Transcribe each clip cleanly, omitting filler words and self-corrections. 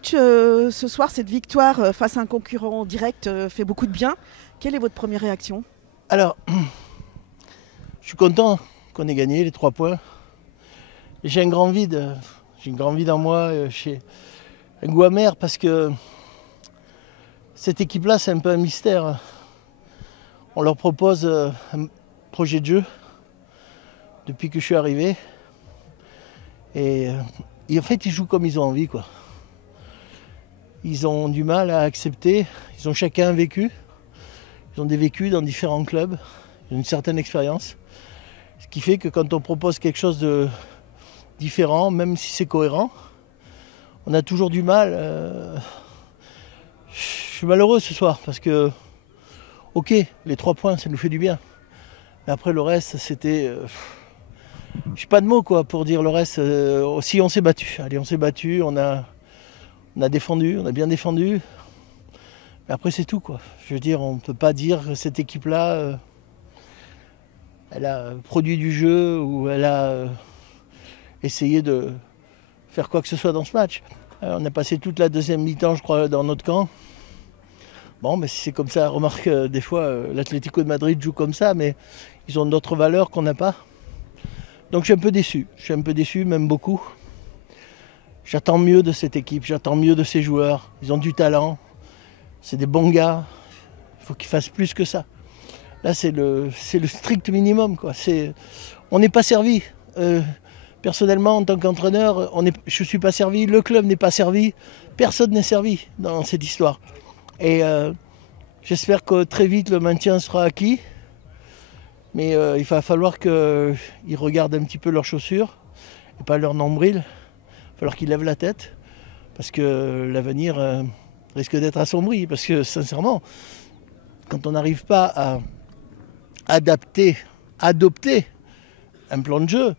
Coach, ce soir, cette victoire face à un concurrent direct fait beaucoup de bien. Quelle est votre première réaction? Alors, je suis content qu'on ait gagné les 3 points. J'ai un grand vide. J'ai un grand vide en moi, j'ai un goût amer parce que cette équipe-là, c'est un peu un mystère. On leur propose un projet de jeu depuis que je suis arrivé. Et en fait, ils jouent comme ils ont envie, quoi. Ils ont du mal à accepter. Ils ont chacun un vécu. Ils ont des vécus dans différents clubs. Ils ont une certaine expérience. Ce qui fait que quand on propose quelque chose de différent, même si c'est cohérent, on a toujours du mal. Je suis malheureux ce soir parce que, ok, les 3 points, ça nous fait du bien. Mais après, le reste, c'était... Je n'ai pas de mots quoi, pour dire le reste. Si on s'est battu. Allez, on s'est battu, on a défendu, on a bien défendu. Mais après, c'est tout, quoi. Je veux dire, on ne peut pas dire que cette équipe-là, elle a produit du jeu ou elle a essayé de faire quoi que ce soit dans ce match. On a passé toute la deuxième mi-temps, je crois, dans notre camp. Bon, mais c'est comme ça. Remarque, des fois, l'Atlético de Madrid joue comme ça, mais ils ont d'autres valeurs qu'on n'a pas. Donc je suis un peu déçu. Je suis un peu déçu, même beaucoup. J'attends mieux de cette équipe, j'attends mieux de ces joueurs. Ils ont du talent, c'est des bons gars. Il faut qu'ils fassent plus que ça. Là, c'est le strict minimum, quoi. On n'est pas servi. Personnellement, en tant qu'entraîneur, je ne suis pas servi, le club n'est pas servi, personne n'est servi dans cette histoire. Et j'espère que très vite le maintien sera acquis. Mais il va falloir qu'ils regardent un petit peu leurs chaussures et pas leur nombril. Il va falloir qu'ils lèvent la tête parce que l'avenir risque d'être assombri. Parce que sincèrement, quand on n'arrive pas à adopter un plan de jeu,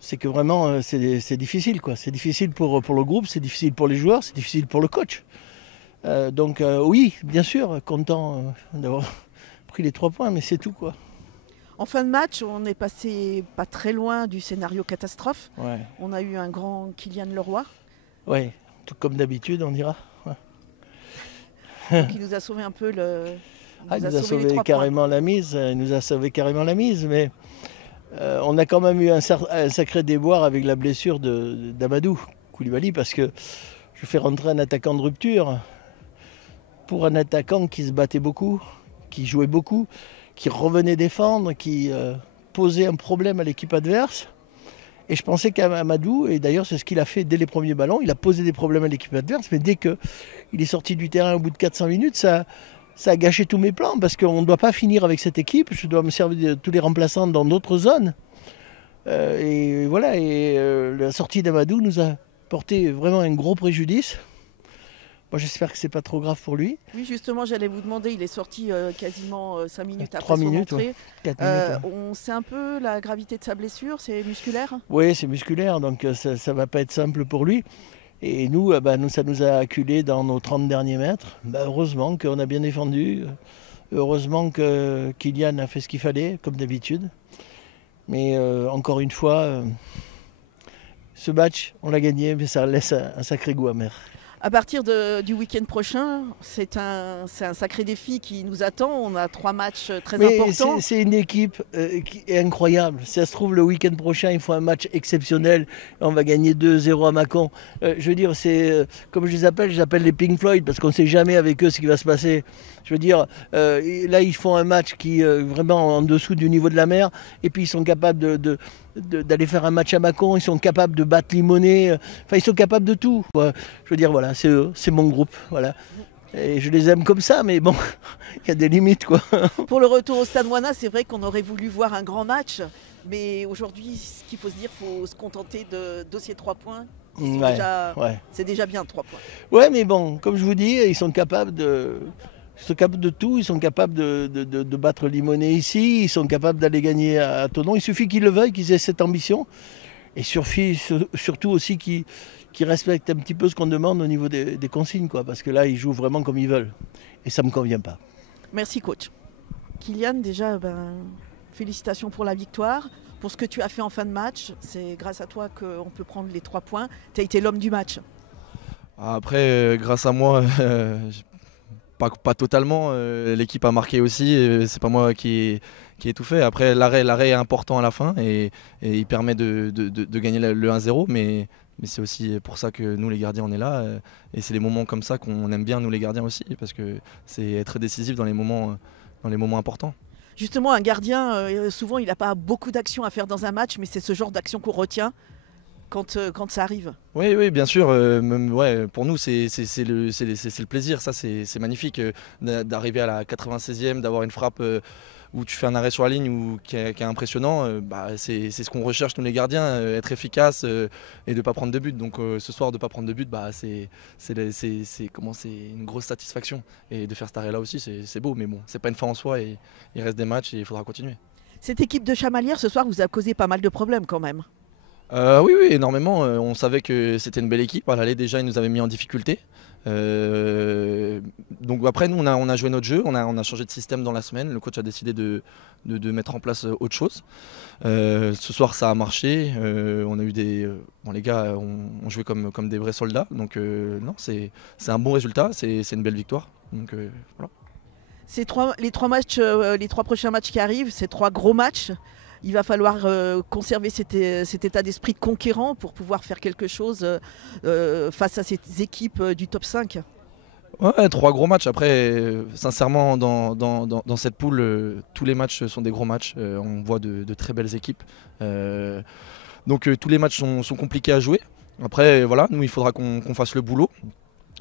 c'est que vraiment c'est difficile, quoi. C'est difficile pour le groupe, c'est difficile pour les joueurs, c'est difficile pour le coach. Donc oui, bien sûr, content d'avoir pris les 3 points, mais c'est tout, quoi. En fin de match, on est passé pas très loin du scénario catastrophe. Ouais. On a eu un grand Kylian Leroy. Oui, tout comme d'habitude, on dira. Ouais. Donc il nous a sauvé un peu Il nous a sauvé carrément la mise. Il nous a sauvé carrément la mise, mais on a quand même eu un sacré déboire avec la blessure d'Amadou Koulibaly parce que je fais rentrer un attaquant de rupture pour un attaquant qui se battait beaucoup, qui jouait beaucoup, qui revenait défendre, qui posait un problème à l'équipe adverse. Et je pensais qu'Amadou, et d'ailleurs c'est ce qu'il a fait dès les premiers ballons, il a posé des problèmes à l'équipe adverse, mais dès qu'il est sorti du terrain au bout de 400 minutes, ça a gâché tous mes plans, parce qu'on ne doit pas finir avec cette équipe, je dois me servir de tous les remplaçants dans d'autres zones. Et voilà, la sortie d'Amadou nous a porté vraiment un gros préjudice. Moi, j'espère que c'est pas trop grave pour lui. Oui, justement, j'allais vous demander, il est sorti quasiment 5 minutes après 3 son minutes, entrée. ouais. 4 minutes, ouais. On sait un peu la gravité de sa blessure, c'est musculaire? Oui, c'est musculaire, donc ça va pas être simple pour lui. Et nous, ça nous a acculés dans nos 30 derniers mètres. Heureusement qu'on a bien défendu. Heureusement que Kylian a fait ce qu'il fallait, comme d'habitude. Mais encore une fois, ce match, on l'a gagné, mais ça laisse un sacré goût amer. À partir du week-end prochain, c'est un sacré défi qui nous attend. On a 3 matchs très importants. C'est une équipe qui est incroyable. Si ça se trouve, le week-end prochain, il faut un match exceptionnel. On va gagner 2-0 à Mâcon. Je veux dire, c'est comme je les appelle les Pink Floyd, parce qu'on ne sait jamais avec eux ce qui va se passer. Je veux dire, là, ils font un match qui est vraiment en dessous du niveau de la mer. Et puis, ils sont capables d'aller faire un match à Mâcon, ils sont capables de battre Limonest, enfin ils sont capables de tout, quoi. Je veux dire, voilà, c'est eux, c'est mon groupe, voilà. Et je les aime comme ça, mais bon, il y a des limites, quoi. Pour le retour au Stade Moina, c'est vrai qu'on aurait voulu voir un grand match, mais aujourd'hui, ce qu'il faut se dire, il faut se contenter de dossier 3 points. C'est déjà bien 3 points. Ouais, mais bon, comme je vous dis, ils sont capables de tout, ils sont capables de battre Limonest ici, ils sont capables d'aller gagner à Thonon. Il suffit qu'ils le veuillent, qu'ils aient cette ambition. Et surtout aussi qu'ils respectent un petit peu ce qu'on demande au niveau des consignes, quoi, parce que là, ils jouent vraiment comme ils veulent. Et ça ne me convient pas. Merci, coach. Kylian, déjà, félicitations pour la victoire, pour ce que tu as fait en fin de match. C'est grâce à toi qu'on peut prendre les 3 points. Tu as été l'homme du match. Après, grâce à moi, pas totalement. L'équipe a marqué aussi. C'est pas moi qui ai tout fait. Après, l'arrêt est important à la fin et il permet de gagner le 1-0. Mais c'est aussi pour ça que nous, les gardiens, on est là. Et c'est les moments comme ça qu'on aime bien, nous, les gardiens aussi, parce que c'est très décisif dans les moments importants. Justement, un gardien, souvent, il n'a pas beaucoup d'actions à faire dans un match, mais c'est ce genre d'action qu'on retient quand ça arrive. Oui, bien sûr. Pour nous, c'est le plaisir. Ça, c'est magnifique d'arriver à la 96e, d'avoir une frappe où tu fais un arrêt sur la ligne qui est impressionnant. C'est ce qu'on recherche, nous les gardiens, être efficace et de ne pas prendre de but. Donc ce soir, de ne pas prendre de but, c'est une grosse satisfaction. Et de faire cet arrêt-là aussi, c'est beau. Mais bon, c'est pas une fin en soi et il reste des matchs et il faudra continuer. Cette équipe de Chamalières, ce soir, vous a causé pas mal de problèmes quand même. Oui, énormément. On savait que c'était une belle équipe. À l'aller, déjà, ils nous avaient mis en difficulté. Donc après, nous, on a joué notre jeu. On a changé de système dans la semaine. Le coach a décidé de mettre en place autre chose. Ce soir, ça a marché. On a eu les gars ont joué comme des vrais soldats. Donc non, c'est un bon résultat. C'est une belle victoire. Donc voilà. Les trois prochains matchs qui arrivent, ces 3 gros matchs. Il va falloir conserver cet état d'esprit conquérant pour pouvoir faire quelque chose face à ces équipes du top 5. Ouais, 3 gros matchs. Après, sincèrement, dans cette poule, tous les matchs sont des gros matchs. On voit de très belles équipes. Donc tous les matchs sont compliqués à jouer. Après, voilà, nous, il faudra qu'on fasse le boulot.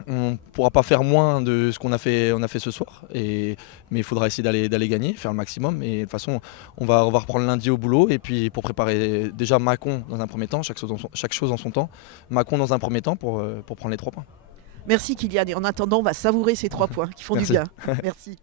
On ne pourra pas faire moins de ce qu'on a fait ce soir, mais il faudra essayer d'aller gagner, faire le maximum. Et de toute façon, on va reprendre lundi au boulot et puis pour préparer déjà Mâcon dans un premier temps, chaque chose en son temps. Mâcon dans un premier temps pour prendre les 3 points. Merci Kylian, et en attendant, on va savourer ces 3 points qui font du bien. Merci.